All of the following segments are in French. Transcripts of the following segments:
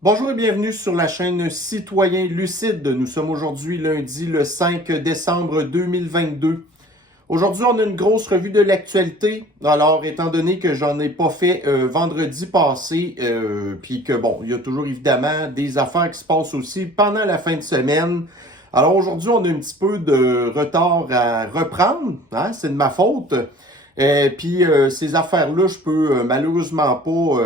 Bonjour et bienvenue sur la chaîne Citoyen Lucide. Nous sommes aujourd'hui lundi le 5 décembre 2022. Aujourd'hui, on a une grosse revue de l'actualité. Alors, étant donné que j'en ai pas fait vendredi passé, puis que bon, il y a toujours évidemment des affaires qui se passent aussi pendant la fin de semaine. Alors aujourd'hui, on a un petit peu de retard à reprendre, hein? C'est de ma faute. Puis ces affaires-là, je peux malheureusement pas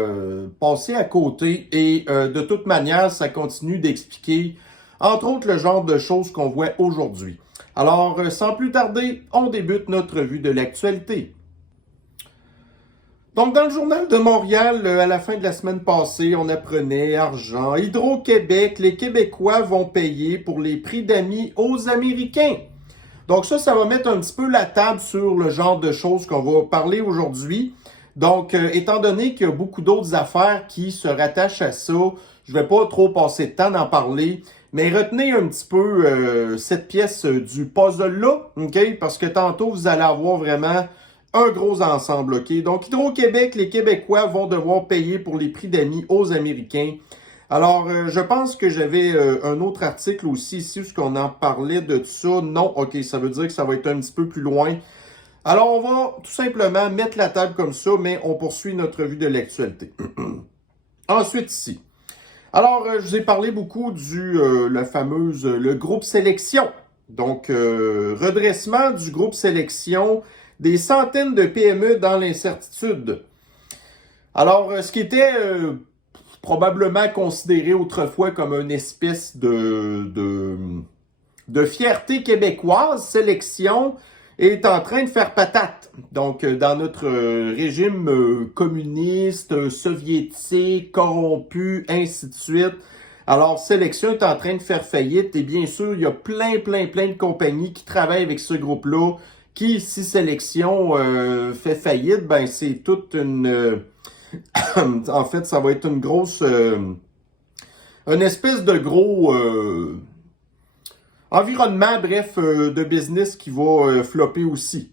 passer à côté. Et de toute manière, ça continue d'expliquer, entre autres, le genre de choses qu'on voit aujourd'hui. Alors, sans plus tarder, on débute notre revue de l'actualité. Donc, dans le journal de Montréal, à la fin de la semaine passée, on apprenait argent. Hydro-Québec, les Québécois vont payer pour les prix d'amis aux Américains. Donc ça va mettre un petit peu la table sur le genre de choses qu'on va parler aujourd'hui. Donc, étant donné qu'il y a beaucoup d'autres affaires qui se rattachent à ça, je vais pas trop passer de temps d'en parler, mais retenez un petit peu cette pièce du puzzle-là, OK? Parce que tantôt, vous allez avoir vraiment un gros ensemble, OK? Donc, Hydro-Québec, les Québécois vont devoir payer pour les prix d'amis aux Américains. Alors, je pense que j'avais un autre article aussi ici où on en parlait de tout ça. Non, OK, ça veut dire que ça va être un petit peu plus loin. Alors, on va tout simplement mettre la table comme ça, mais on poursuit notre revue de l'actualité. Ensuite, ici. Alors, je vous ai parlé beaucoup le groupe sélection. Donc, redressement du groupe sélection, des centaines de PME dans l'incertitude. Alors, ce qui était probablement considéré autrefois comme une espèce de fierté québécoise, sélection, est en train de faire patate. Donc, dans notre régime communiste, soviétique, corrompu, ainsi de suite. Alors, Sélection est en train de faire faillite et bien sûr, il y a plein de compagnies qui travaillent avec ce groupe-là qui, si Sélection fait faillite, ben c'est toute une... en fait, ça va être une espèce de gros environnement, bref, de business qui va flopper aussi.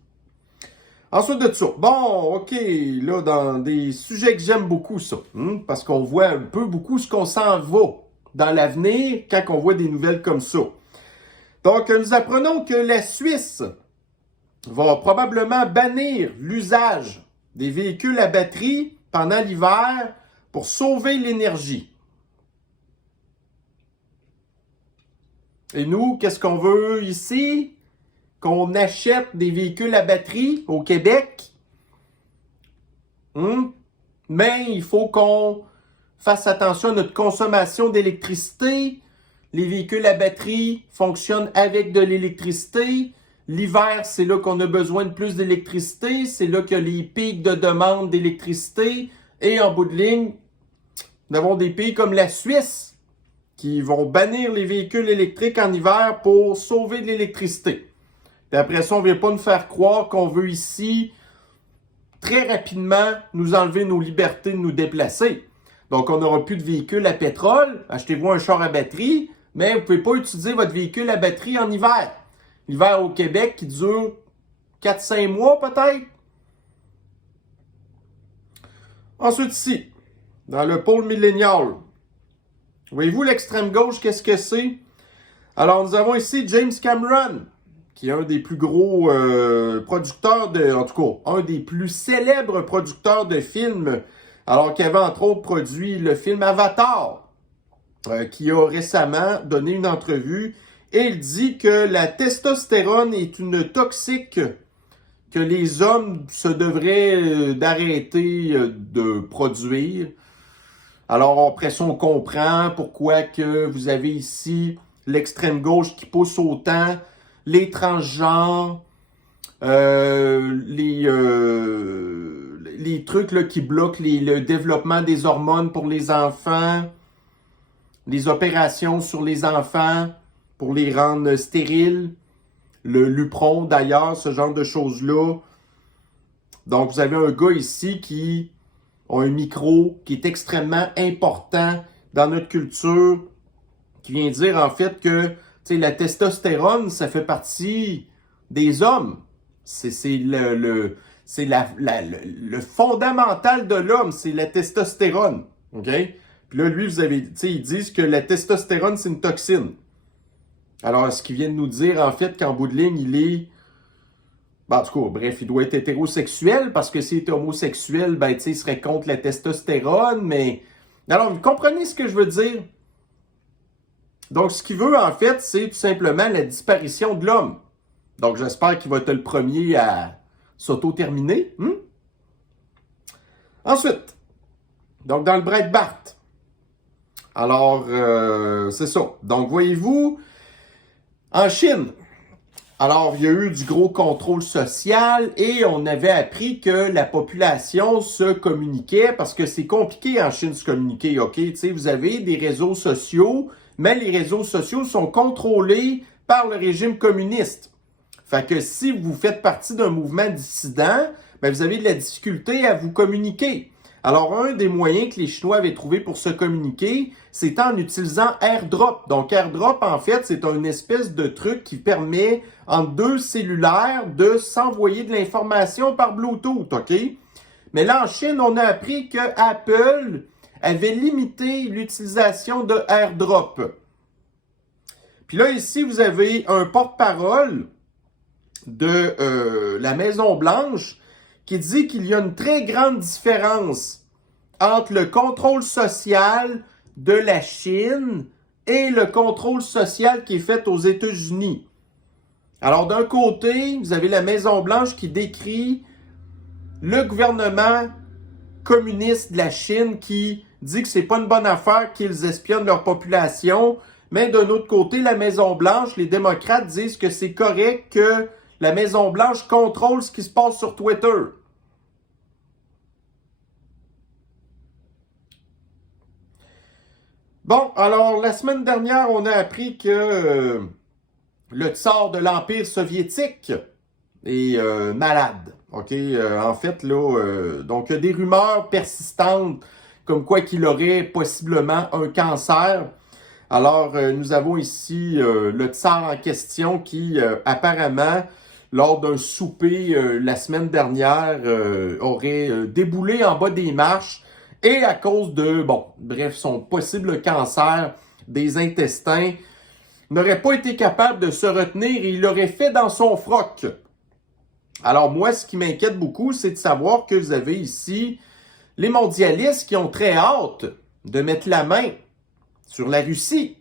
Ensuite de ça, bon, OK, là, dans des sujets que j'aime beaucoup, ça, parce qu'on voit un peu beaucoup ce qu'on s'en va dans l'avenir quand on voit des nouvelles comme ça. Donc, nous apprenons que la Suisse va probablement bannir l'usage des véhicules à batterie pendant l'hiver pour sauver l'énergie. Et nous, qu'est-ce qu'on veut ici? Qu'on achète des véhicules à batterie au Québec. Mais il faut qu'on fasse attention à notre consommation d'électricité. Les véhicules à batterie fonctionnent avec de l'électricité. L'hiver, c'est là qu'on a besoin de plus d'électricité. C'est là qu'il y a les pics de demande d'électricité. Et en bout de ligne, nous avons des pays comme la Suisse qui vont bannir les véhicules électriques en hiver pour sauver de l'électricité. Puis après ça, on ne vient pas nous faire croire qu'on veut ici très rapidement nous enlever nos libertés de nous déplacer. Donc, on n'aura plus de véhicules à pétrole. Achetez-vous un char à batterie, mais vous ne pouvez pas utiliser votre véhicule à batterie en hiver. L'hiver au Québec qui dure 4-5 mois peut-être. Ensuite ici, dans le pôle millénial, voyez-vous l'extrême gauche, qu'est-ce que c'est? Alors, nous avons ici James Cameron, qui est un des plus gros producteurs en tout cas, un des plus célèbres producteurs de films, alors qu'il avait entre autres produit le film Avatar, qui a récemment donné une entrevue et il dit que la testostérone est une toxique que les hommes se devraient d'arrêter de produire. Alors après ça, on comprend pourquoi que vous avez ici l'extrême gauche qui pousse autant les transgenres, les trucs là, qui bloquent le développement des hormones pour les enfants, les opérations sur les enfants pour les rendre stériles, le Lupron d'ailleurs, ce genre de choses-là. Donc vous avez un gars ici qui a un micro qui est extrêmement important dans notre culture, qui vient dire en fait que la testostérone, ça fait partie des hommes. C'est le fondamental de l'homme, c'est la testostérone. OK? Puis là, lui, ils disent que la testostérone, c'est une toxine. Alors, est-ce qu'ils viennent nous dire, en fait, qu'en bout de ligne, il est... Ben, en tout cas, bref, il doit être hétérosexuel, parce que s'il est homosexuel, ben, tu sais, il serait contre la testostérone, mais... Alors, vous comprenez ce que je veux dire? Donc, ce qu'il veut, en fait, c'est tout simplement la disparition de l'homme. Donc, j'espère qu'il va être le premier à s'auto-terminer. Ensuite, donc dans le Breitbart. Alors, c'est ça. Donc, voyez-vous, en Chine, alors, il y a eu du gros contrôle social et on avait appris que la population se communiquait parce que c'est compliqué en Chine de se communiquer, OK? Tu sais, vous avez des réseaux sociaux, mais les réseaux sociaux sont contrôlés par le régime communiste. Fait que si vous faites partie d'un mouvement dissident, ben vous avez de la difficulté à vous communiquer. Alors, un des moyens que les Chinois avaient trouvé pour se communiquer, c'est en utilisant AirDrop. Donc, AirDrop, en fait, c'est une espèce de truc qui permet, entre deux cellulaires, de s'envoyer de l'information par Bluetooth, OK? Mais là, en Chine, on a appris que Apple avait limité l'utilisation de AirDrop. Puis là, ici, vous avez un porte-parole de la Maison-Blanche qui dit qu'il y a une très grande différence entre le contrôle social de la Chine et le contrôle social qui est fait aux États-Unis. Alors, d'un côté, vous avez la Maison-Blanche qui décrit le gouvernement communiste de la Chine qui dit que c'est pas une bonne affaire qu'ils espionnent leur population, mais d'un autre côté, la Maison-Blanche, les démocrates disent que c'est correct que la Maison-Blanche contrôle ce qui se passe sur Twitter. Bon, alors, la semaine dernière, on a appris que le tsar de l'Empire soviétique est malade. OK? En fait, là, donc, il y a des rumeurs persistantes comme quoi qu'il aurait possiblement un cancer. Alors, nous avons ici le tsar en question qui, apparemment, lors d'un souper la semaine dernière, aurait déboulé en bas des marches et à cause de, bref, son possible cancer des intestins, n'aurait pas été capable de se retenir et il l'aurait fait dans son froc. Alors moi, ce qui m'inquiète beaucoup, c'est de savoir que vous avez ici les mondialistes qui ont très hâte de mettre la main sur la Russie.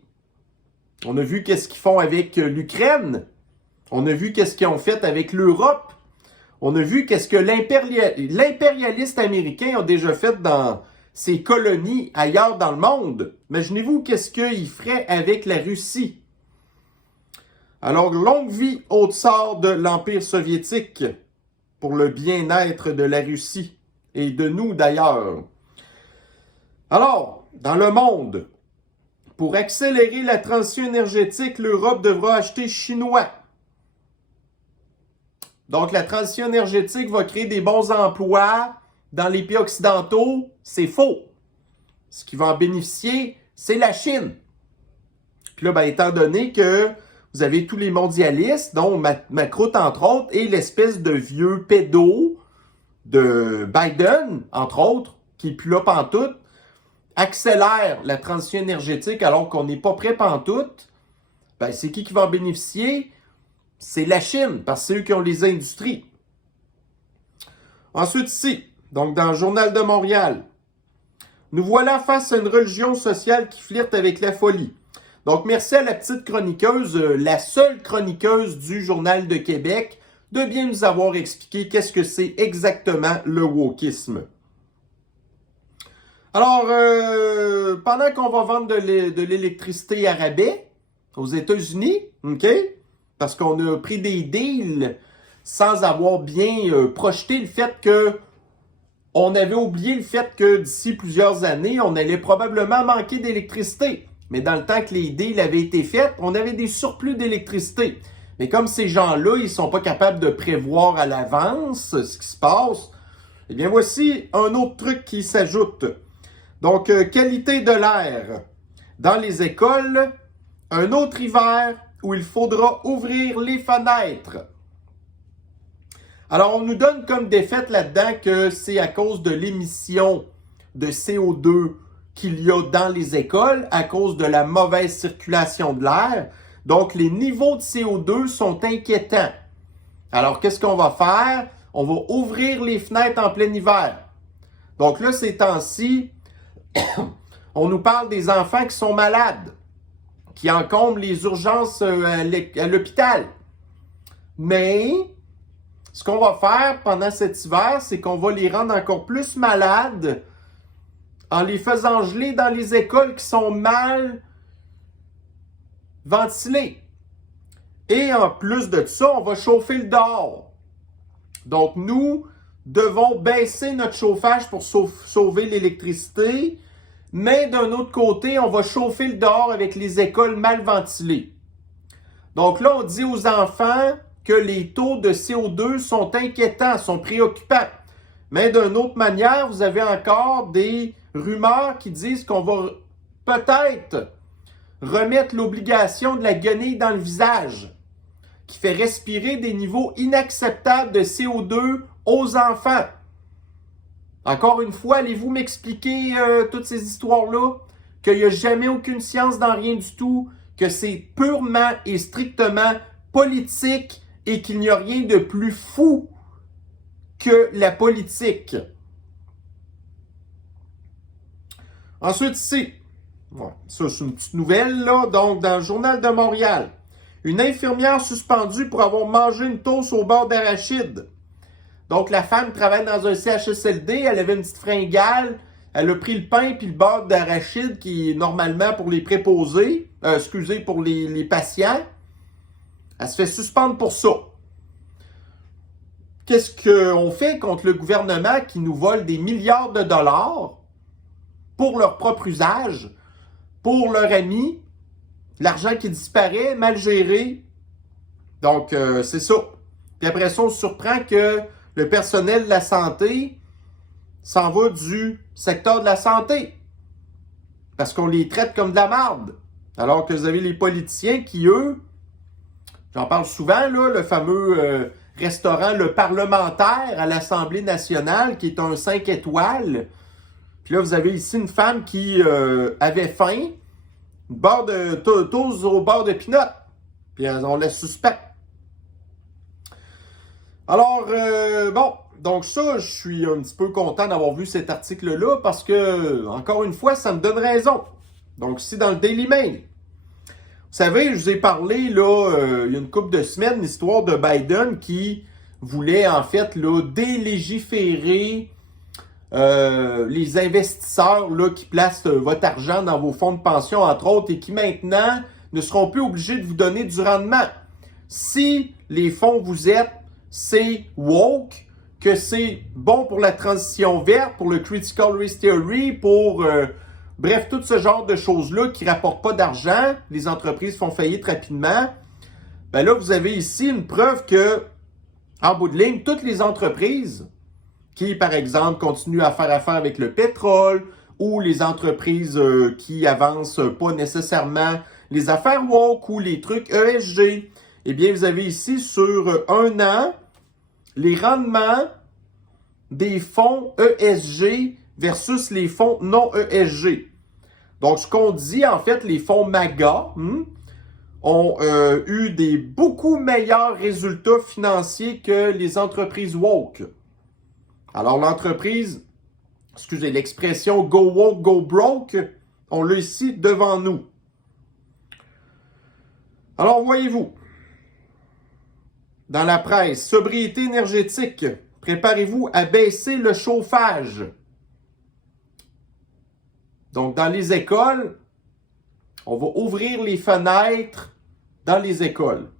On a vu qu'est-ce qu'ils font avec l'Ukraine. On a vu qu'est-ce qu'ils ont fait avec l'Europe. On a vu qu'est-ce que l'impérialiste américain a déjà fait dans ses colonies ailleurs dans le monde. Imaginez-vous qu'est-ce qu'il ferait avec la Russie. Alors, longue vie au tsar de l'Empire soviétique pour le bien-être de la Russie et de nous d'ailleurs. Alors, dans le monde, pour accélérer la transition énergétique, l'Europe devra acheter chinois. Donc, la transition énergétique va créer des bons emplois dans les pays occidentaux. C'est faux. Ce qui va en bénéficier, c'est la Chine. Puis là, étant donné que vous avez tous les mondialistes, dont Macron, entre autres, et l'espèce de vieux pédo de Biden, entre autres, qui est plus là pantoute, accélère la transition énergétique alors qu'on n'est pas prêt pantoute, c'est qui va en bénéficier? C'est la Chine, parce que c'est eux qui ont les industries. Ensuite, ici, donc dans le Journal de Montréal, nous voilà face à une religion sociale qui flirte avec la folie. Donc, merci à la petite chroniqueuse, la seule chroniqueuse du Journal de Québec, de bien nous avoir expliqué qu'est-ce que c'est exactement le wokisme. Alors, pendant qu'on va vendre de l'électricité à rabais aux États-Unis, OK? Parce qu'on a pris des deals sans avoir bien projeté le fait que on avait oublié le fait que d'ici plusieurs années, on allait probablement manquer d'électricité. Mais dans le temps que les deals avaient été faits, on avait des surplus d'électricité. Mais comme ces gens-là, ils ne sont pas capables de prévoir à l'avance ce qui se passe, eh bien voici un autre truc qui s'ajoute. Donc, qualité de l'air. Dans les écoles, un autre hiver où il faudra ouvrir les fenêtres. Alors, on nous donne comme défaite là-dedans que c'est à cause de l'émission de CO2 qu'il y a dans les écoles à cause de la mauvaise circulation de l'air. Donc, les niveaux de CO2 sont inquiétants. Alors, qu'est-ce qu'on va faire? On va ouvrir les fenêtres en plein hiver. Donc là, ces temps-ci, on nous parle des enfants qui sont malades, qui encombrent les urgences à l'hôpital. Mais, ce qu'on va faire pendant cet hiver, c'est qu'on va les rendre encore plus malades en les faisant geler dans les écoles qui sont mal ventilées. Et en plus de ça, on va chauffer le dehors. Donc, nous devons baisser notre chauffage pour sauver l'électricité, mais d'un autre côté, on va chauffer le dehors avec les écoles mal ventilées. Donc là, on dit aux enfants que les taux de CO2 sont inquiétants, sont préoccupants. Mais d'une autre manière, vous avez encore des rumeurs qui disent qu'on va peut-être remettre l'obligation de la guenille dans le visage, qui fait respirer des niveaux inacceptables de CO2 aux enfants. Encore une fois, allez-vous m'expliquer toutes ces histoires-là? Qu'il n'y a jamais aucune science dans rien du tout, que c'est purement et strictement politique et qu'il n'y a rien de plus fou que la politique. Ensuite, ici, bon, ça c'est une petite nouvelle, là. Donc, dans le Journal de Montréal, une infirmière suspendue pour avoir mangé une toast au beurre d'arachide. Donc, la femme travaille dans un CHSLD, elle avait une petite fringale, elle a pris le pain puis le beurre d'arachide qui est normalement pour les préposés, pour les patients. Elle se fait suspendre pour ça. Qu'est-ce qu'on fait contre le gouvernement qui nous vole des milliards de dollars pour leur propre usage, pour leur ami, l'argent qui disparaît, mal géré. Donc, c'est ça. Puis après ça, on se surprend que le personnel de la santé s'en va du secteur de la santé. Parce qu'on les traite comme de la marde. Alors que vous avez les politiciens qui, eux, j'en parle souvent, là, le fameux restaurant Le Parlementaire à l'Assemblée nationale, qui est un 5 étoiles. Puis là, vous avez ici une femme qui avait faim, toast au beurre de pinot. Puis on la suspecte. Alors, bon, donc ça, je suis un petit peu content d'avoir vu cet article-là parce que, encore une fois, ça me donne raison. Donc, ici, dans le Daily Mail. Vous savez, je vous ai parlé, là, il y a une couple de semaines, l'histoire de Biden qui voulait, en fait, là, délégiférer les investisseurs là, qui placent votre argent dans vos fonds de pension, entre autres, et qui maintenant ne seront plus obligés de vous donner du rendement. Si les fonds vous êtes, c'est woke, que c'est bon pour la transition verte, pour le critical race theory, pour bref, tout ce genre de choses-là qui ne rapportent pas d'argent, les entreprises font faillite rapidement. Ben là, vous avez ici une preuve que, en bout de ligne, toutes les entreprises qui, par exemple, continuent à faire affaire avec le pétrole ou les entreprises qui avancent pas nécessairement les affaires woke ou les trucs ESG, eh bien, vous avez ici sur un an les rendements des fonds ESG versus les fonds non ESG. Donc, ce qu'on dit, en fait, les fonds MAGA ont eu des beaucoup meilleurs résultats financiers que les entreprises woke. Alors, l'expression go woke, go broke, on l'a ici devant nous. Alors, voyez-vous, dans la presse, sobriété énergétique, préparez-vous à baisser le chauffage. Donc, dans les écoles, on va ouvrir les fenêtres dans les écoles.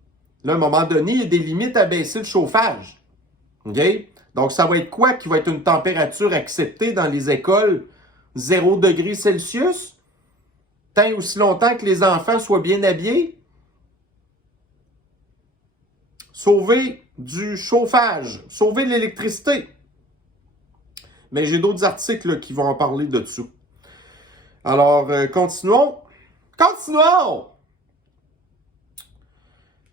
Là, à un moment donné, il y a des limites à baisser le chauffage. OK? Donc, ça va être quoi qui va être une température acceptée dans les écoles? 0 degrés Celsius? Tant aussi longtemps que les enfants soient bien habillés? Sauver du chauffage, sauver l'électricité. Mais j'ai d'autres articles là, qui vont en parler de dessous. Alors, continuons. Continuons!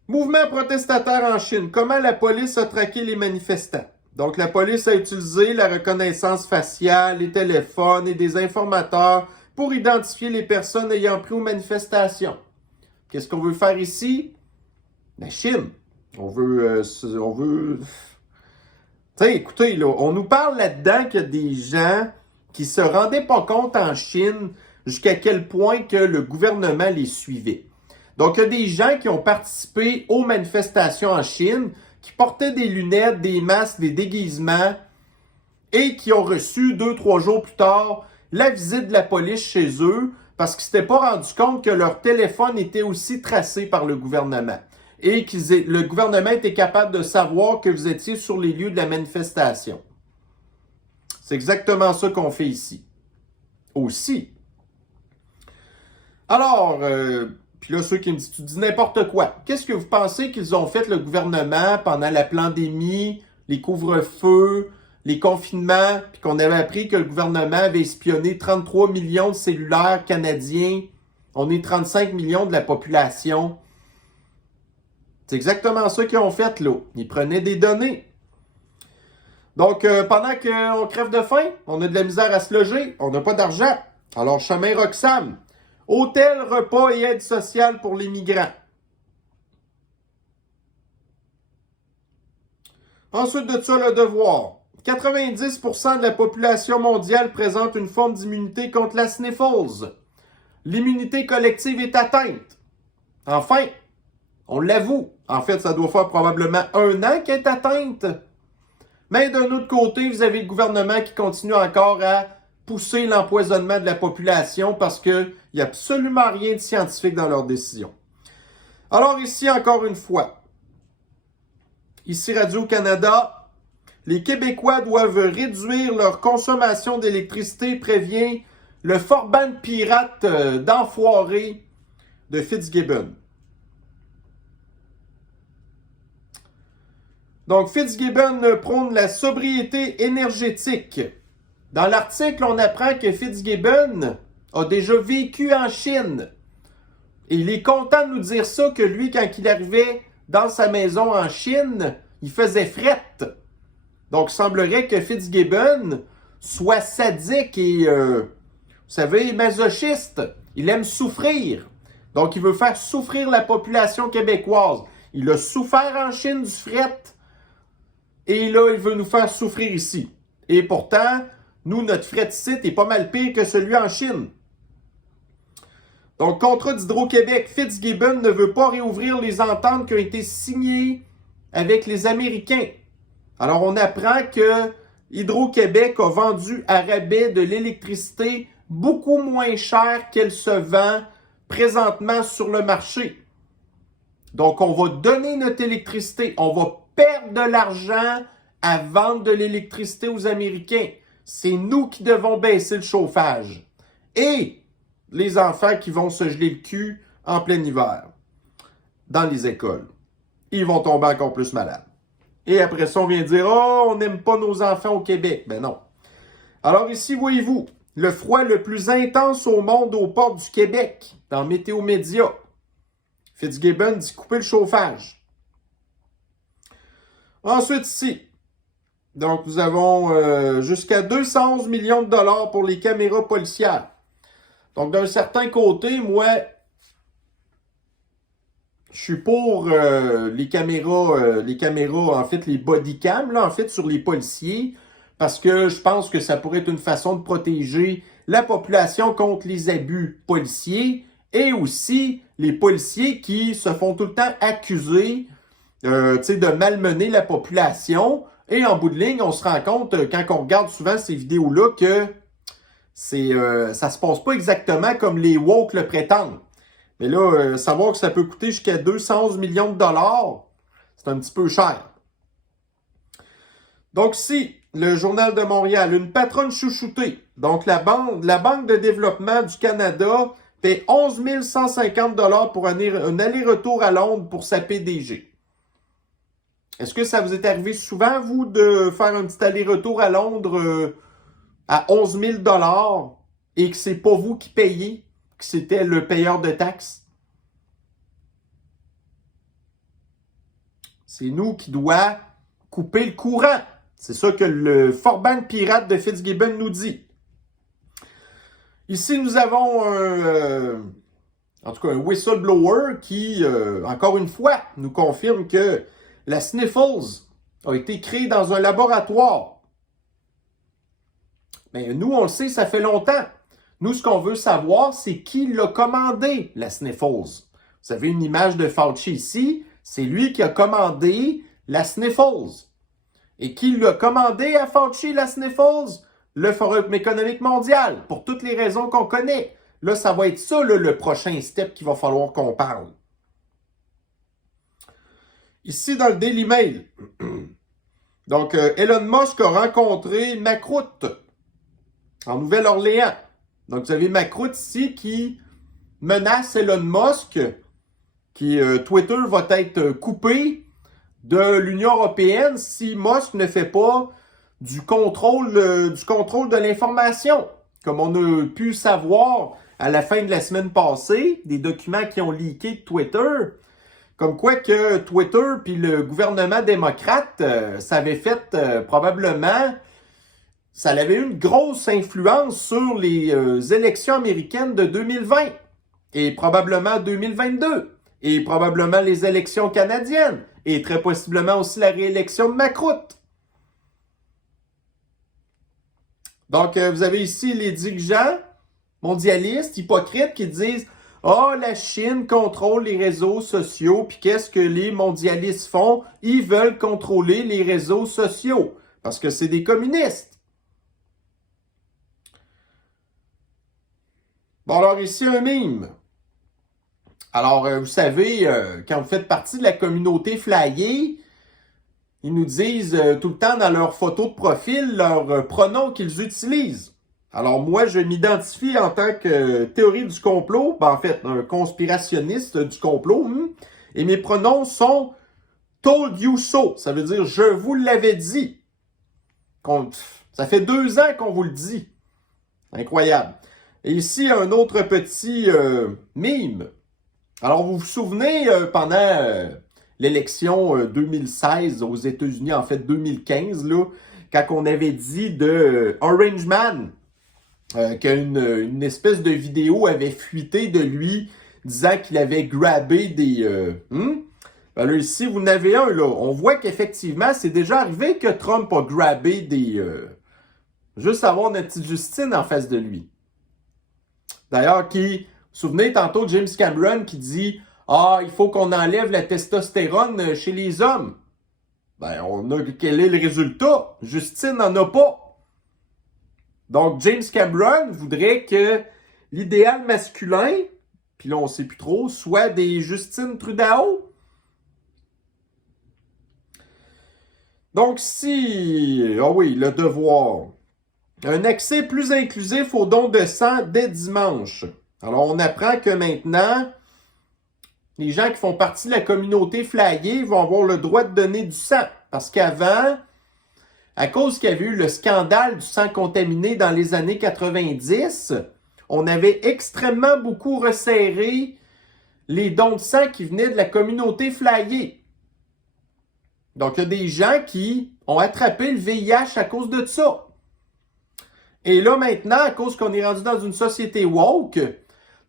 Mouvement protestataire en Chine. Comment la police a traqué les manifestants? Donc, la police a utilisé la reconnaissance faciale, les téléphones et des informateurs pour identifier les personnes ayant pris aux manifestations. Qu'est-ce qu'on veut faire ici? La Chine. On veut... Tu sais, écoutez, là, on nous parle là-dedans qu'il y a des gens qui se rendaient pas compte en Chine jusqu'à quel point que le gouvernement les suivait. Donc, il y a des gens qui ont participé aux manifestations en Chine, qui portaient des lunettes, des masques, des déguisements, et qui ont reçu 2-3 jours plus tard la visite de la police chez eux parce qu'ils ne s'étaient pas rendus compte que leur téléphone était aussi tracé par le gouvernement et que le gouvernement était capable de savoir que vous étiez sur les lieux de la manifestation. C'est exactement ça qu'on fait ici. Aussi. Alors, puis là, ceux qui me disent, tu dis n'importe quoi. Qu'est-ce que vous pensez qu'ils ont fait, le gouvernement, pendant la pandémie, les couvre-feux, les confinements, puis qu'on avait appris que le gouvernement avait espionné 33 millions de cellulaires canadiens. On est 35 millions de la population. C'est exactement ça qu'ils ont fait, là. Ils prenaient des données. Donc, pendant qu'on crève de faim, on a de la misère à se loger, on n'a pas d'argent. Alors, chemin Roxham, hôtel, repas et aide sociale pour les migrants. Ensuite de ça, le devoir. 90% de la population mondiale présente une forme d'immunité contre la sniffles. L'immunité collective est atteinte. Enfin, on l'avoue. En fait, ça doit faire probablement 1 an qu'elle est atteinte. Mais d'un autre côté, vous avez le gouvernement qui continue encore à pousser l'empoisonnement de la population parce qu'il n'y a absolument rien de scientifique dans leurs décisions. Alors ici, encore une fois, ici Radio-Canada, les Québécois doivent réduire leur consommation d'électricité, prévient le Forban pirate d'enfoiré de Fitzgibbon. Donc, Fitzgibbon prône la sobriété énergétique. Dans l'article, on apprend que Fitzgibbon a déjà vécu en Chine. Et il est content de nous dire ça, que lui, quand il arrivait dans sa maison en Chine, il faisait frette. Donc, il semblerait que Fitzgibbon soit sadique et, vous savez, masochiste. Il aime souffrir. Donc, il veut faire souffrir la population québécoise. Il a souffert en Chine du fret. Et là, il veut nous faire souffrir ici. Et pourtant, nous, notre fret ici est pas mal pire que celui en Chine. Donc, contrat d'Hydro-Québec, Fitzgibbon ne veut pas réouvrir les ententes qui ont été signées avec les Américains. Alors, on apprend que Hydro-Québec a vendu à rabais de l'électricité beaucoup moins cher qu'elle se vend présentement sur le marché. Donc, on va donner notre électricité, on va perdre de l'argent à vendre de l'électricité aux Américains. C'est nous qui devons baisser le chauffage. Et les enfants qui vont se geler le cul en plein hiver dans les écoles. Ils vont tomber encore plus malades. Et après ça, on vient dire « Oh, on n'aime pas nos enfants au Québec. » Ben non. Alors ici, voyez-vous, le froid le plus intense au monde aux portes du Québec, dans Météo Média. Fitzgibbon dit couper le chauffage. Ensuite, ici, donc nous avons jusqu'à 211 millions de dollars pour les caméras policières. Donc, d'un certain côté, moi, je suis pour les caméras, en fait, les bodycams, là, en fait, sur les policiers, parce que je pense que ça pourrait être une façon de protéger la population contre les abus policiers et aussi les policiers qui se font tout le temps accuser de malmener la population. Et en bout de ligne, on se rend compte, quand on regarde souvent ces vidéos-là, que ça se passe pas exactement comme les woke le prétendent. Mais là, savoir que ça peut coûter jusqu'à 211 millions de dollars, c'est un petit peu cher. Donc ici, le Journal de Montréal, une patronne chouchoutée. Donc la Banque de développement du Canada paie 11 150 $ pour un aller-retour à Londres pour sa PDG. Est-ce que ça vous est arrivé souvent, vous, de faire un petit aller-retour à Londres à 11 000 $ et que c'est pas vous qui payez, que c'était le payeur de taxes? C'est nous qui doit couper le courant. C'est ça que le Forban pirate de Fitzgibbon nous dit. Ici, nous avons en tout cas un whistleblower qui, encore une fois, nous confirme que la Sniffles a été créée dans un laboratoire. Mais nous, on le sait, ça fait longtemps. Nous, ce qu'on veut savoir, c'est qui l'a commandé, la Sniffles. Vous avez une image de Fauci ici. C'est lui qui a commandé la Sniffles. Et qui l'a commandé à Fauci, la Sniffles? Le Forum économique mondial, pour toutes les raisons qu'on connaît. Là, ça va être ça, là, le prochain step qu'il va falloir qu'on parle. Ici, dans le Daily Mail, donc, Elon Musk a rencontré Macroute en Nouvelle-Orléans. Donc, vous avez Macroute ici qui menace Elon Musk, qui Twitter va être coupé de l'Union européenne si Musk ne fait pas du contrôle de l'information. Comme on a pu savoir à la fin de la semaine passée, des documents qui ont leaké de Twitter, comme quoi que Twitter puis le gouvernement démocrate, ça avait fait probablement, ça avait eu une grosse influence sur les élections américaines de 2020 et probablement 2022 et probablement les élections canadiennes et très possiblement aussi la réélection de Macroute. Donc, vous avez ici les dirigeants mondialistes, hypocrites, qui disent « Ah, la Chine contrôle les réseaux sociaux, puis qu'est-ce que les mondialistes font? Ils veulent contrôler les réseaux sociaux, parce que c'est des communistes. » Bon, alors ici, un mime. Alors, vous savez, quand vous faites partie de la communauté flyée, ils nous disent tout le temps dans leurs photos de profil leurs pronoms qu'ils utilisent. Alors moi, je m'identifie en tant que théorie du complot, en fait, un conspirationniste du complot, et mes pronoms sont « told you so », ça veut dire « je vous l'avais dit ». Ça fait 2 ans qu'on vous le dit. Incroyable. Et ici, un autre petit mime. Alors, vous vous souvenez, pendant l'élection 2016 aux États-Unis, en fait 2015, là, quand on avait dit de Orange Man, qu'une espèce de vidéo avait fuité de lui disant qu'il avait grabé des... Ben là, ici, vous en avez un, là. On voit qu'effectivement, c'est déjà arrivé que Trump a grabé des... juste avoir notre petite Justine en face de lui. D'ailleurs, vous vous souvenez tantôt de James Cameron qui dit « Ah, il faut qu'on enlève la testostérone chez les hommes. » Ben, quel est le résultat? Justine n'en a pas. Donc, James Cameron voudrait que l'idéal masculin, puis là, on ne sait plus trop, soit des Justine Trudeau. Donc, ah oui, le devoir. Un accès plus inclusif aux dons de sang dès dimanche. Alors, on apprend que maintenant, les gens qui font partie de la communauté flyée vont avoir le droit de donner du sang. Parce qu'avant, à cause qu'il y avait eu le scandale du sang contaminé dans les années 90, on avait extrêmement beaucoup resserré les dons de sang qui venaient de la communauté flyée. Donc, il y a des gens qui ont attrapé le VIH à cause de ça. Et là, maintenant, à cause qu'on est rendu dans une société woke,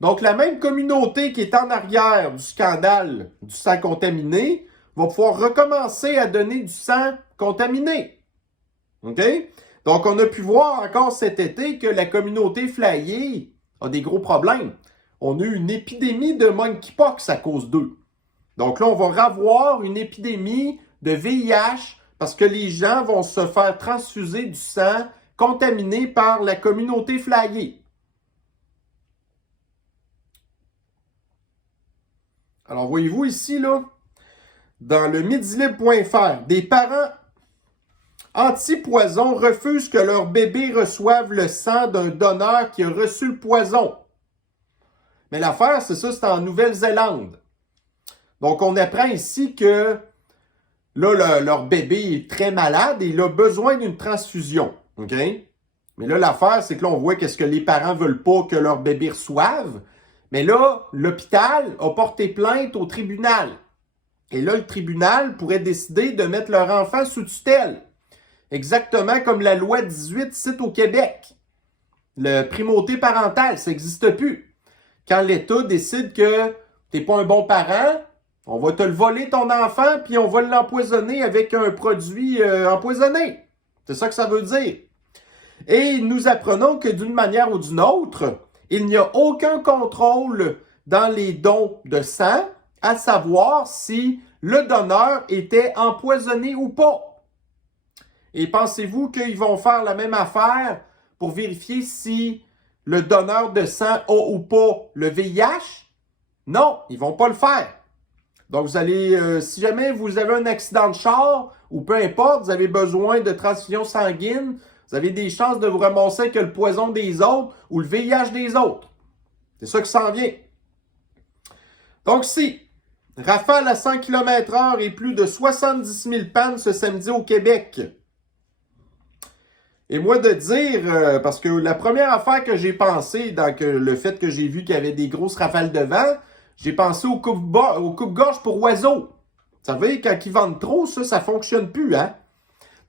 donc la même communauté qui est en arrière du scandale du sang contaminé va pouvoir recommencer à donner du sang contaminé. OK? Donc, on a pu voir encore cet été que la communauté flyée a des gros problèmes. On a eu une épidémie de monkeypox à cause d'eux. Donc là, on va revoir une épidémie de VIH parce que les gens vont se faire transfuser du sang contaminé par la communauté flyée. Alors, voyez-vous ici, là, dans le midilibre.fr, des parents anti-poison refusent que leur bébé reçoive le sang d'un donneur qui a reçu le poison. Mais l'affaire, c'est ça, c'est en Nouvelle-Zélande. Donc, on apprend ici que là, leur bébé est très malade et il a besoin d'une transfusion. OK? Mais là, l'affaire, c'est que là, on voit qu'est-ce que les parents veulent pas que leur bébé reçoive. Mais là, l'hôpital a porté plainte au tribunal. Et là, le tribunal pourrait décider de mettre leur enfant sous tutelle. Exactement comme la loi 18 cite au Québec. Le primauté parentale, ça n'existe plus. Quand l'État décide que t'es pas un bon parent, on va te le voler ton enfant, puis on va l'empoisonner avec un produit empoisonné. C'est ça que ça veut dire. Et nous apprenons que d'une manière ou d'une autre, il n'y a aucun contrôle dans les dons de sang, à savoir si le donneur était empoisonné ou pas. Et pensez-vous qu'ils vont faire la même affaire pour vérifier si le donneur de sang a ou pas le VIH? Non, ils vont pas le faire. Donc, vous allez, si jamais vous avez un accident de char, ou peu importe, vous avez besoin de transfusion sanguine, vous avez des chances de vous ramasser avec le poison des autres ou le VIH des autres. C'est ça qui s'en vient. Donc, si rafale à 100 km/h et plus de 70 000 pannes ce samedi au Québec. Et moi de dire, parce que la première affaire que j'ai pensé, dans le fait que j'ai vu qu'il y avait des grosses rafales de vent, j'ai pensé au coupe-gorge pour oiseaux. Vous savez, quand ils vendent trop, ça fonctionne plus, hein?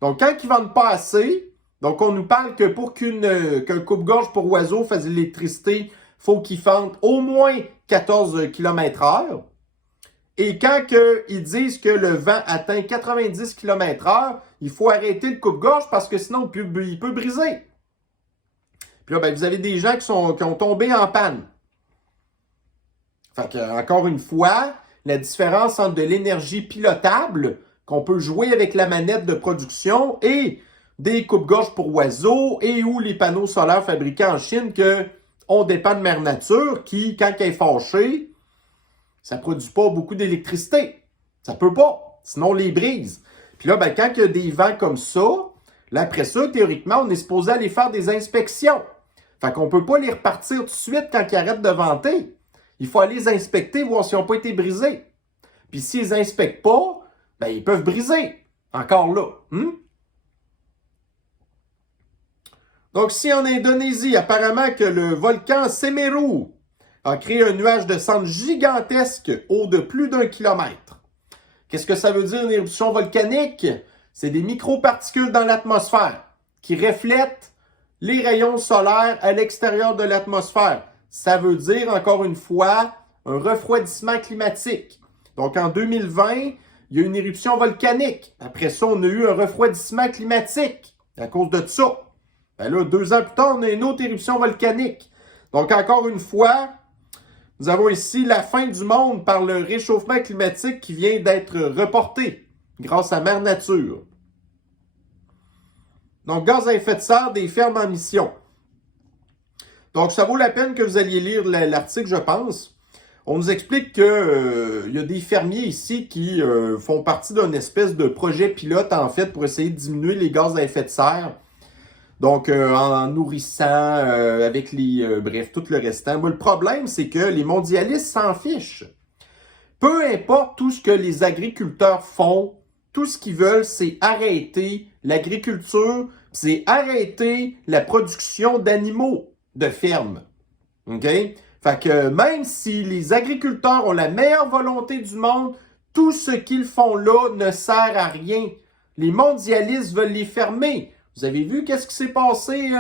Donc, quand ils vendent pas assez, donc on nous parle que pour qu'un coupe-gorge pour oiseaux fasse de l'électricité, il faut qu'il fende au moins 14 km/h. Et quand ils disent que le vent atteint 90 km/h, il faut arrêter le coupe-gorge parce que sinon il peut briser. Puis là, vous avez des gens qui ont tombé en panne. Fait que, encore une fois, la différence entre de l'énergie pilotable, qu'on peut jouer avec la manette de production, et des coupe-gorges pour oiseaux, et ou les panneaux solaires fabriqués en Chine, qu'on dépend de Mère Nature, qui, quand elle est fâchée, ça ne produit pas beaucoup d'électricité. Ça peut pas, sinon on les brise. Puis là, quand il y a des vents comme ça, là, après ça, théoriquement, on est supposé aller faire des inspections. Fait qu'on ne peut pas les repartir tout de suite quand ils arrêtent de venter. Il faut aller les inspecter, voir s'ils n'ont pas été brisés. Puis s'ils les inspectent pas, ils peuvent briser. Encore là. Donc, si en Indonésie, apparemment que le volcan Semeru a créé un nuage de cendres gigantesque haut de plus d'1 kilomètre. Qu'est-ce que ça veut dire une éruption volcanique? C'est des microparticules dans l'atmosphère qui reflètent les rayons solaires à l'extérieur de l'atmosphère. Ça veut dire, encore une fois, un refroidissement climatique. Donc, en 2020, il y a eu une éruption volcanique. Après ça, on a eu un refroidissement climatique à cause de ça. Là, 2 ans plus tard, on a une autre éruption volcanique. Donc, encore une fois, nous avons ici la fin du monde par le réchauffement climatique qui vient d'être reporté grâce à Mère Nature. Donc, gaz à effet de serre des fermes en mission. Donc, ça vaut la peine que vous alliez lire l'article, je pense. On nous explique qu'il y a des fermiers ici qui font partie d'un espèce de projet pilote, en fait, pour essayer de diminuer les gaz à effet de serre. Donc, en nourrissant avec bref, tout le restant. Moi, le problème, c'est que les mondialistes s'en fichent. Peu importe tout ce que les agriculteurs font, tout ce qu'ils veulent, c'est arrêter l'agriculture, c'est arrêter la production d'animaux de ferme. OK? Fait que même si les agriculteurs ont la meilleure volonté du monde, tout ce qu'ils font là ne sert à rien. Les mondialistes veulent les fermer. Vous avez vu qu'est-ce qui s'est passé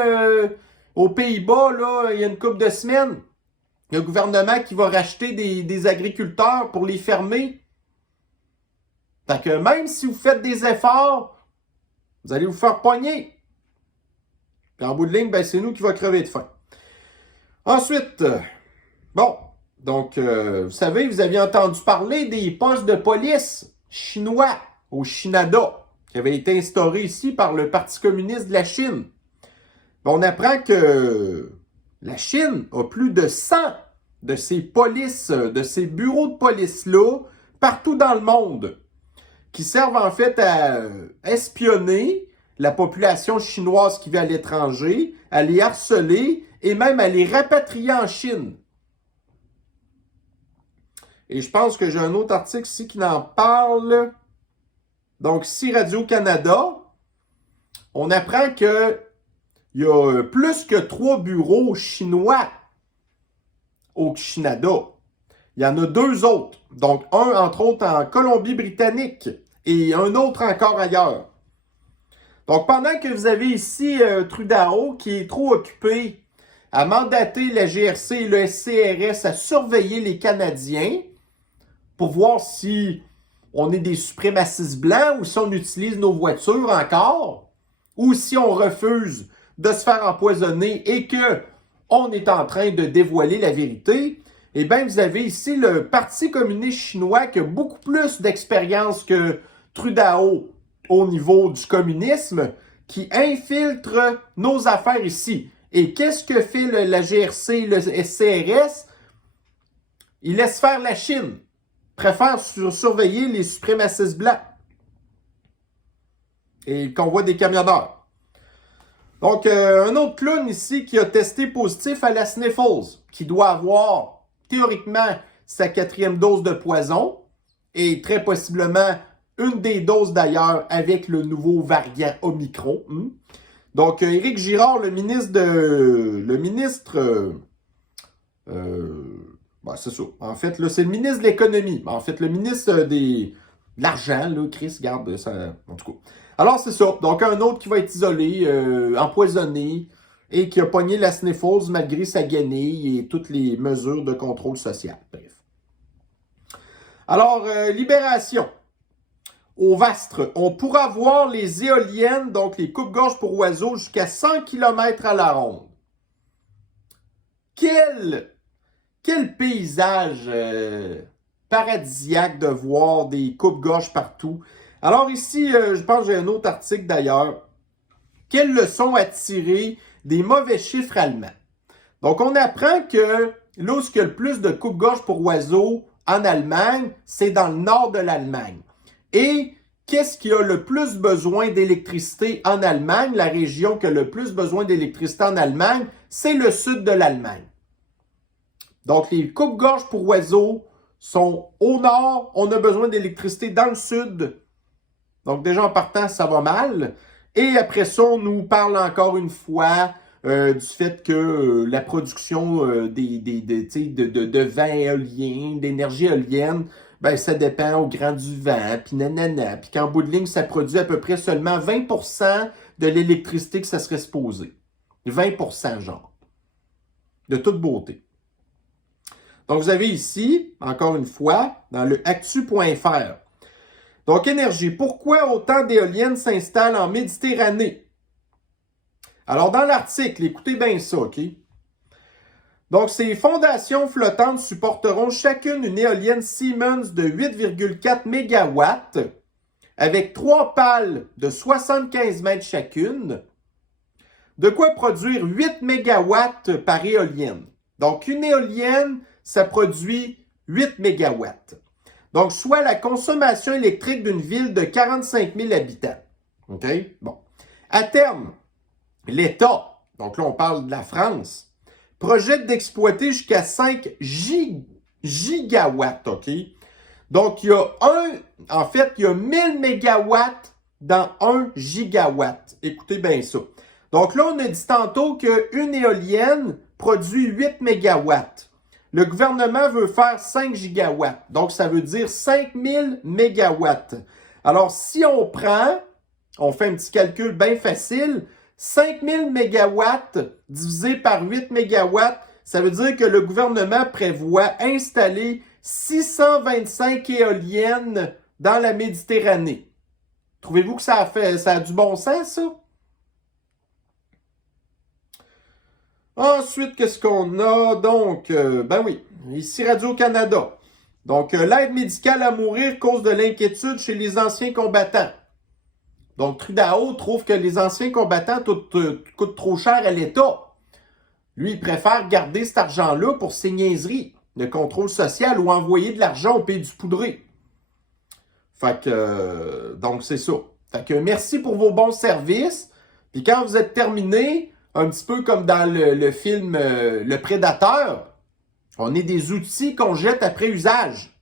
aux Pays-Bas là, il y a une couple de semaines? Le gouvernement qui va racheter des agriculteurs pour les fermer. Fait que même si vous faites des efforts, vous allez vous faire pogner. Puis en bout de ligne, c'est nous qui va crever de faim. Ensuite, donc, vous savez, vous aviez entendu parler des postes de police chinois au Canada, qui avaient été instaurés ici par le Parti communiste de la Chine. On apprend que la Chine a plus de 100 de ces polices, de ces bureaux de police-là, partout dans le monde, qui servent en fait à espionner la population chinoise qui vit à l'étranger, à les harceler et même à les rapatrier en Chine. Et je pense que j'ai un autre article ici qui en parle. Donc, ici, Radio-Canada, on apprend qu'il y a plus que 3 bureaux chinois au Canada. Il y en a 2 autres. Donc, un, entre autres, en Colombie-Britannique et un autre encore ailleurs. Donc, pendant que vous avez ici Trudeau qui est trop occupé a mandaté la GRC et le SCRS à surveiller les Canadiens pour voir si on est des suprémacistes blancs ou si on utilise nos voitures encore, ou si on refuse de se faire empoisonner et que on est en train de dévoiler la vérité. Eh bien, vous avez ici le Parti communiste chinois qui a beaucoup plus d'expérience que Trudeau au niveau du communisme, qui infiltre nos affaires ici. Et qu'est-ce que fait la GRC, le SCRS? Il laisse faire la Chine. Préfère surveiller les suprémacistes blancs. Et qu'on voit des camionneurs. Donc, un autre clown ici qui a testé positif à la Sniffles, qui doit avoir, théoriquement, sa 4e dose de poison, et très possiblement une des doses d'ailleurs avec le nouveau variant Omicron. Donc, Éric Girard, le ministre c'est ça. En fait, là, c'est le ministre de l'économie. En fait, le ministre de l'argent, là, Chris, regarde, ça, en tout cas. Alors, c'est ça. Donc, un autre qui va être isolé, empoisonné, et qui a pogné la Sniffles malgré sa guenille et toutes les mesures de contrôle social. Bref. Alors, Libération. Au Vastre, on pourra voir les éoliennes, donc les coupes-gorges pour oiseaux, jusqu'à 100 km à la ronde. Quel paysage paradisiaque de voir des coupes-gorges partout. Alors ici, je pense que j'ai un autre article d'ailleurs. Quelle leçon à tirer des mauvais chiffres allemands? Donc, on apprend que là où il y a le plus de coupes-gorges pour oiseaux en Allemagne, c'est dans le nord de l'Allemagne. Et qu'est-ce qui a le plus besoin d'électricité en Allemagne? La région qui a le plus besoin d'électricité en Allemagne, c'est le sud de l'Allemagne. Donc, les coupes-gorges pour oiseaux sont au nord. On a besoin d'électricité dans le sud. Donc, déjà en partant, ça va mal. Et après ça, on nous parle encore une fois du fait que la production de vent éolien, d'énergie éolienne, ben ça dépend au grand du vent, puis nanana. Puis qu'en bout de ligne, ça produit à peu près seulement 20% de l'électricité que ça serait supposé. 20% genre. De toute beauté. Donc, vous avez ici, encore une fois, dans le actu.fr. Donc, énergie. Pourquoi autant d'éoliennes s'installent en Méditerranée? Alors, dans l'article, écoutez bien ça, OK? Donc, ces fondations flottantes supporteront chacune une éolienne Siemens de 8,4 MW avec 3 pales de 75 mètres chacune, de quoi produire 8 MW par éolienne. Donc, une éolienne, ça produit 8 MW. Donc, soit la consommation électrique d'une ville de 45 000 habitants. OK? Bon. À terme, l'État, donc là, on parle de la France, projette d'exploiter jusqu'à 5 gigawatts. OK? Donc, il y a 1000 mégawatts dans 1 gigawatt. Écoutez bien ça. Donc là, on a dit tantôt qu'une éolienne produit 8 mégawatts. Le gouvernement veut faire 5 gigawatts. Donc, ça veut dire 5000 mégawatts. Alors, si on fait un petit calcul bien facile, 5000 mégawatts divisé par 8 mégawatts, ça veut dire que le gouvernement prévoit installer 625 éoliennes dans la Méditerranée. Trouvez-vous que ça a du bon sens, ça? Ensuite, qu'est-ce qu'on a? Donc, ici Radio-Canada. Donc, l'aide médicale à mourir cause de l'inquiétude chez les anciens combattants. Donc, Trudeau trouve que les anciens combattants coûtent trop cher à l'État. Lui, il préfère garder cet argent-là pour ses niaiseries, le contrôle social ou envoyer de l'argent au pays du poudré. Fait que, donc, c'est ça. Fait que merci pour vos bons services. Puis quand vous êtes terminé, un petit peu comme dans le film Le Prédateur, on est des outils qu'on jette après usage.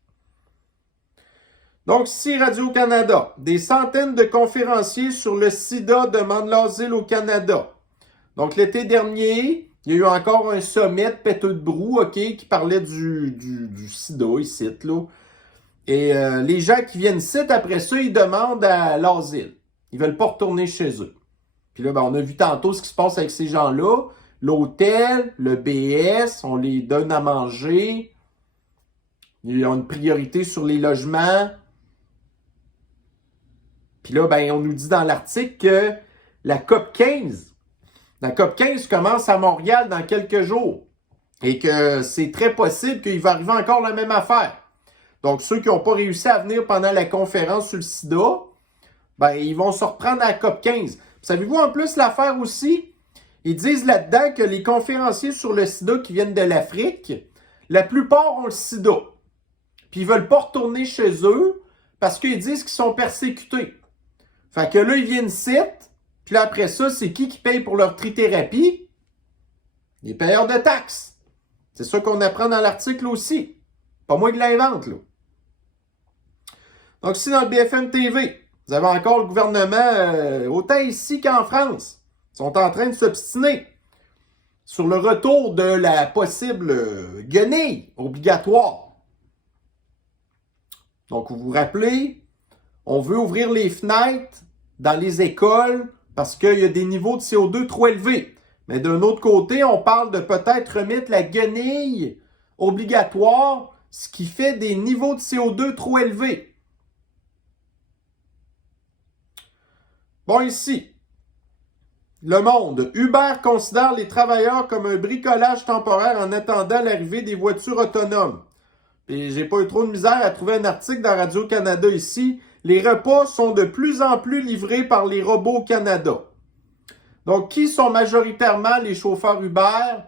Donc, ici, Radio-Canada, des centaines de conférenciers sur le sida demandent l'asile au Canada. Donc, l'été dernier, il y a eu encore un sommet de péteux de brou, OK, qui parlait du sida, ici, là. Et les gens qui viennent ici, après ça, ils demandent à l'asile. Ils veulent pas retourner chez eux. Puis là, on a vu tantôt ce qui se passe avec ces gens-là. l'hôtel, le BS, on les donne à manger. Ils ont une priorité sur les logements. Puis là, ben, on nous dit dans l'article que la COP 15 commence à Montréal dans quelques jours. Et que c'est très possible qu'il va arriver encore la même affaire. Donc, ceux qui n'ont pas réussi à venir pendant la conférence sur le sida, ben, ils vont se reprendre à la COP 15. Savez-vous en plus l'affaire aussi? Ils disent là-dedans que les conférenciers sur le sida qui viennent de l'Afrique, la plupart ont le sida. Puis ils ne veulent pas retourner chez eux parce qu'ils disent qu'ils sont persécutés. Fait que là, ils viennent ici, puis là, après ça, c'est qui paye pour leur trithérapie? Les payeurs de taxes. C'est ça qu'on apprend dans l'article aussi. Pas moi qui l'invente, là. Donc, ici, dans le BFM TV, vous avez encore le gouvernement, autant ici qu'en France, ils sont en train de s'obstiner sur le retour de la possible guenille obligatoire. Donc, vous vous rappelez, on veut ouvrir les fenêtres dans les écoles parce qu'il y a des niveaux de CO2 trop élevés. Mais d'un autre côté, on parle de peut-être remettre la guenille obligatoire, ce qui fait des niveaux de CO2 trop élevés. Bon, ici, Le Monde. Uber considère les travailleurs comme un bricolage temporaire en attendant l'arrivée des voitures autonomes. Et j'ai pas eu trop de misère à trouver un article dans Radio-Canada ici. Les repas sont de plus en plus livrés par les robots au Canada. Donc, qui sont majoritairement les chauffeurs Uber?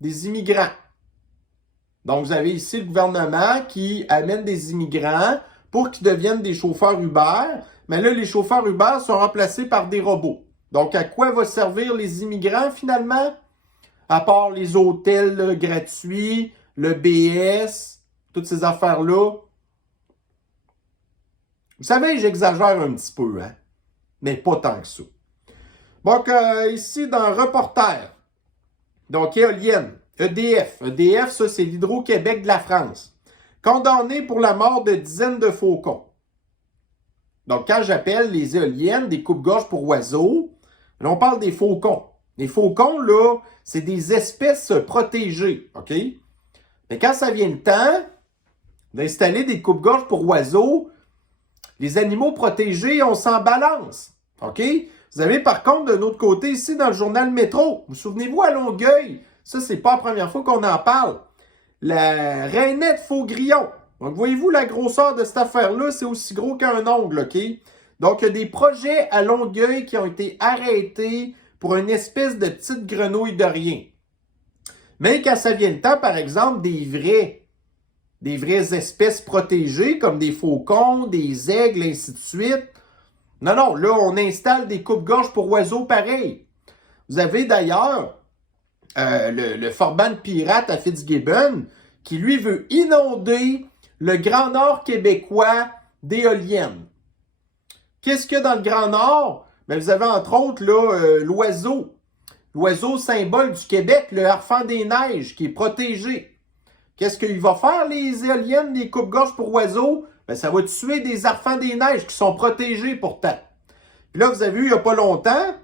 Des immigrants. Donc, vous avez ici le gouvernement qui amène des immigrants pour qu'ils deviennent des chauffeurs Uber. Mais là, les chauffeurs Uber sont remplacés par des robots. Donc, à quoi vont servir les immigrants finalement? À part les hôtels gratuits, le BS, toutes ces affaires-là. Vous savez, j'exagère un petit peu, hein? Mais pas tant que ça. Donc, ici, dans Reporter, donc éolienne, EDF. EDF, ça, c'est l'Hydro-Québec de la France. Condamné pour la mort de dizaines de faucons. Donc, quand j'appelle les éoliennes des coupe-gorge pour oiseaux, là, on parle des faucons. Les faucons, là, c'est des espèces protégées, OK? Mais quand ça vient le temps d'installer des coupe-gorge pour oiseaux, les animaux protégés, on s'en balance, OK? Vous avez par contre, de l'autre côté, ici, dans le journal Métro, vous souvenez-vous à Longueuil, ça, c'est pas la première fois qu'on en parle, la rainette faux-grillon. Donc, voyez-vous la grosseur de cette affaire-là, c'est aussi gros qu'un ongle, OK? Donc, il y a des projets à Longueuil qui ont été arrêtés pour une espèce de petite grenouille de rien. Mais quand ça vient le temps, par exemple, des vraies espèces protégées, comme des faucons, des aigles, ainsi de suite, non, là, on installe des coupe-gorge pour oiseaux pareils. Vous avez d'ailleurs le Forban pirate à Fitzgibbon qui, lui, veut inonder le Grand Nord québécois d'éoliennes. Qu'est-ce qu'il y a dans le Grand Nord? Bien, vous avez entre autres là, l'oiseau. L'oiseau symbole du Québec, le harfang des neiges, qui est protégé. Qu'est-ce qu'il va faire, les éoliennes, les coupe-gorge pour oiseaux? Bien, ça va tuer des harfang des neiges qui sont protégés pourtant. Puis là, vous avez vu, il n'y a pas longtemps,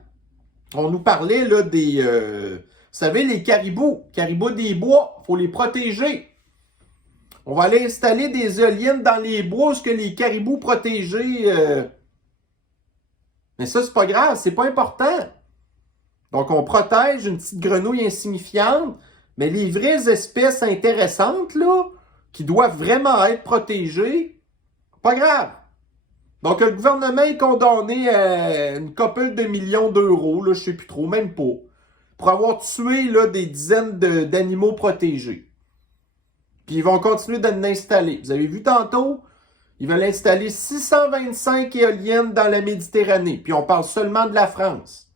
on nous parlait là, des... vous savez, les caribous des bois, il faut les protéger. On va aller installer des éoliennes dans les bois, ce que les caribous protégés... Mais ça, c'est pas grave, c'est pas important. Donc, on protège une petite grenouille insignifiante, mais les vraies espèces intéressantes, là, qui doivent vraiment être protégées, pas grave. Donc, le gouvernement est condamné à une couple de millions d'euros, là, je sais plus trop, même pas, pour avoir tué là, des dizaines d'animaux protégés. Puis, ils vont continuer de l'installer. Vous avez vu tantôt? Ils veulent installer 625 éoliennes dans la Méditerranée. Puis, on parle seulement de la France.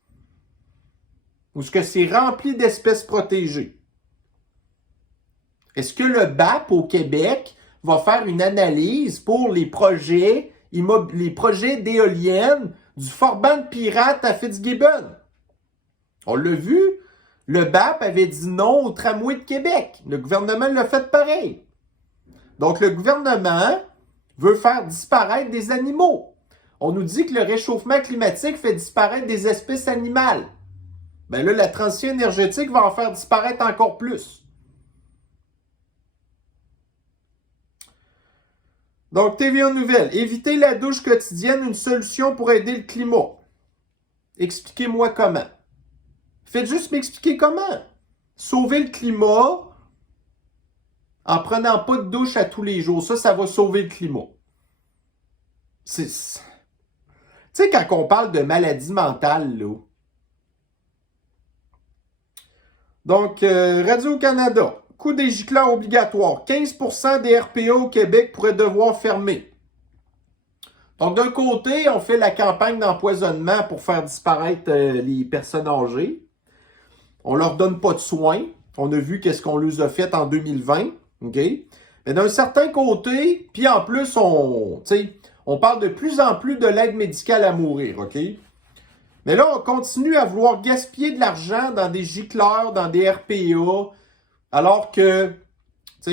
Où ce que c'est rempli d'espèces protégées. Est-ce que le BAP au Québec va faire une analyse pour les projets d'éoliennes du Forban pirate à Fitzgibbon? On l'a vu, le BAP avait dit non au tramway de Québec. Le gouvernement l'a fait pareil. Donc, le gouvernement veut faire disparaître des animaux. On nous dit que le réchauffement climatique fait disparaître des espèces animales. Ben là, la transition énergétique va en faire disparaître encore plus. Donc, TVA Nouvelle. Éviter la douche quotidienne, une solution pour aider le climat. Expliquez-moi comment. Faites juste m'expliquer comment. Sauver le climat en prenant pas de douche à tous les jours. Ça va sauver le climat. Tu sais, quand on parle de maladie mentale, là. Donc, Radio-Canada. Coût des gicleurs obligatoires. 15% des RPA au Québec pourraient devoir fermer. Donc, d'un côté, on fait la campagne d'empoisonnement pour faire disparaître les personnes âgées. On leur donne pas de soins. On a vu qu'est-ce qu'on leur a fait en 2020. OK? Mais d'un certain côté, puis en plus, on parle de plus en plus de l'aide médicale à mourir. OK? Mais là, on continue à vouloir gaspiller de l'argent dans des gicleurs, dans des RPA, alors que, quand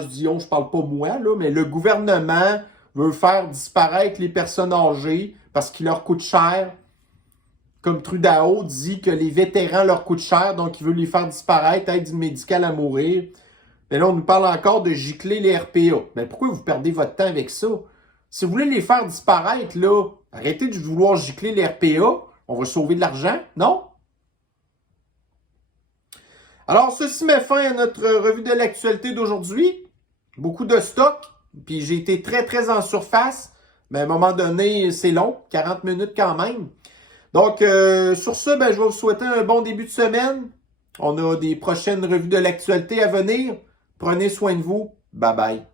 je dis on, je parle pas moi, là, mais le gouvernement veut faire disparaître les personnes âgées parce qu'il leur coûte cher. Comme Trudeau dit que les vétérans leur coûtent cher, donc il veut les faire disparaître, aide médicale à mourir. Mais là, on nous parle encore de gicler les RPA. Mais pourquoi vous perdez votre temps avec ça? Si vous voulez les faire disparaître, là, arrêtez de vouloir gicler les RPA. On va sauver de l'argent, non? Alors, ceci met fin à notre revue de l'actualité d'aujourd'hui. Beaucoup de stock, puis j'ai été très, très en surface. Mais à un moment donné, c'est long, 40 minutes quand même. Donc, sur ce, je vais vous souhaiter un bon début de semaine. On a des prochaines revues de l'actualité à venir. Prenez soin de vous. Bye bye.